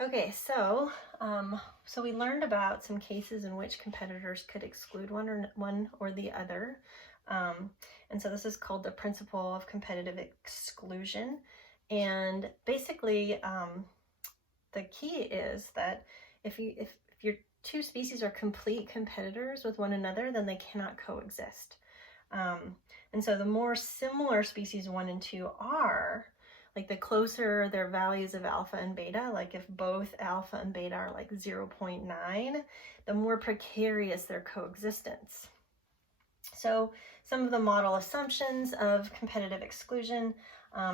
Okay, so we learned about some cases in which competitors could exclude one or the other. And so this is called the principle of competitive exclusion. And basically, the key is that if your two species are complete competitors with one another, then they cannot coexist. And so the more similar species 1 and 2 are, like the closer their values of alpha and beta, like if both alpha and beta are like 0.9, the more precarious their coexistence. So some of the model assumptions of competitive exclusion,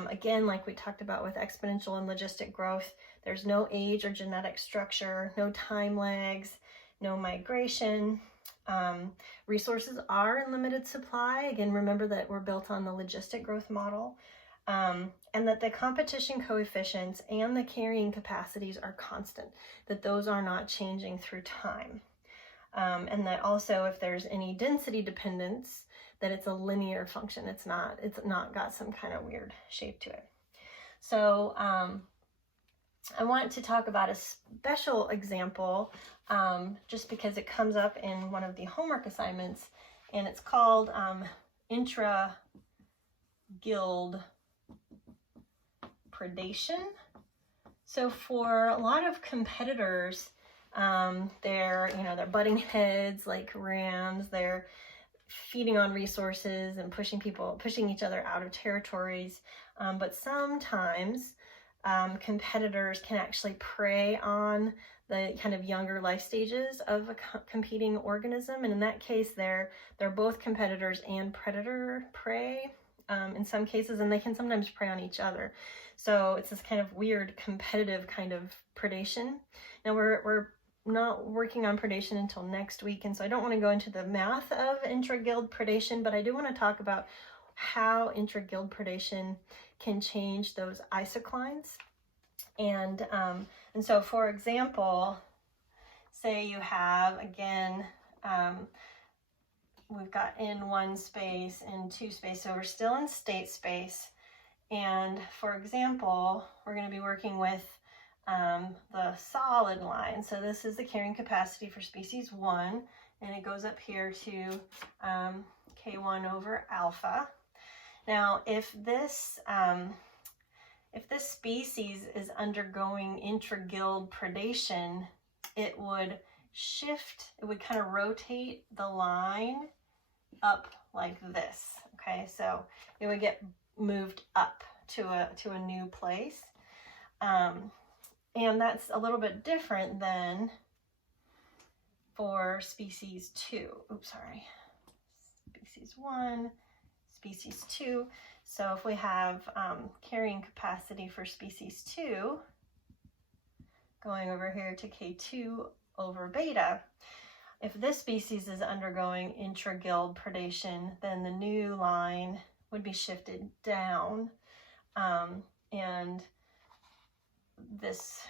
again, like we talked about with exponential and logistic growth, there's no age or genetic structure, no time lags, no migration. Resources are in limited supply. Again, remember that we're built on the logistic growth model. And that the competition coefficients and the carrying capacities are constant, that those are not changing through time. And that also if there's any density dependence, that it's a linear function. It's not got some kind of weird shape to it. So I want to talk about a special example just because it comes up in one of the homework assignments, and it's called Intra-Guild Predation. So for a lot of competitors, they're butting heads like rams. They're feeding on resources and pushing each other out of territories. But sometimes competitors can actually prey on the kind of younger life stages of a competing organism. And in that case, they're both competitors and predator prey in some cases, and they can sometimes prey on each other. So it's this kind of weird competitive kind of predation. Now we're not working on predation until next week, and so I don't want to go into the math of intra-guild predation, but I do want to talk about how intra-guild predation can change those isoclines. And so for example, say you have, again, we've got N1 space, N2 space, so we're still in state space. And for example, we're going to be working with the solid line. So this is the carrying capacity for species 1, and it goes up here to K1 over alpha. Now, if this species is undergoing intra-guild predation, it would kind of rotate the line up like this. Okay, so it would get moved up to a new place. And that's a little bit different than for species 2. Species 1, species 2. So if we have carrying capacity for species 2 going over here to K2 over beta, if this species is undergoing intra-guild predation, then the new line would be shifted down, and this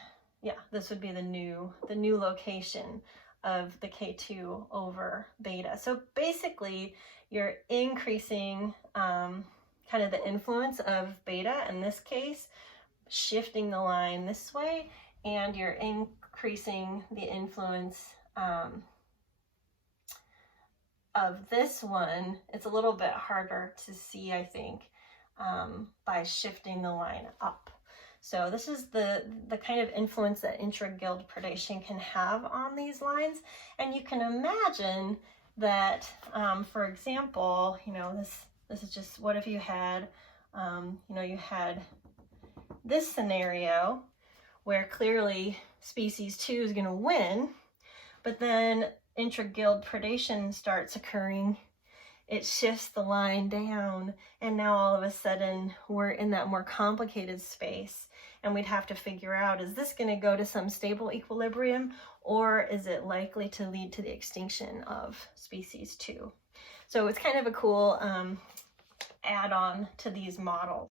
would be the new location of the K2 over beta. So basically, you're increasing kind of the influence of beta in this case, shifting the line this way, and you're increasing the influence of this one. It's a little bit harder to see, I think, by shifting the line up. So this is the kind of influence that intra-guild predation can have on these lines. And you can imagine that, for example, this is just, what if you had, you had this scenario where clearly species 2 is going to win, but then intra-guild predation starts occurring. It shifts the line down, and now all of a sudden we're in that more complicated space, and we'd have to figure out, is this going to go to some stable equilibrium, or is it likely to lead to the extinction of species 2? So it's kind of a cool add-on to these models.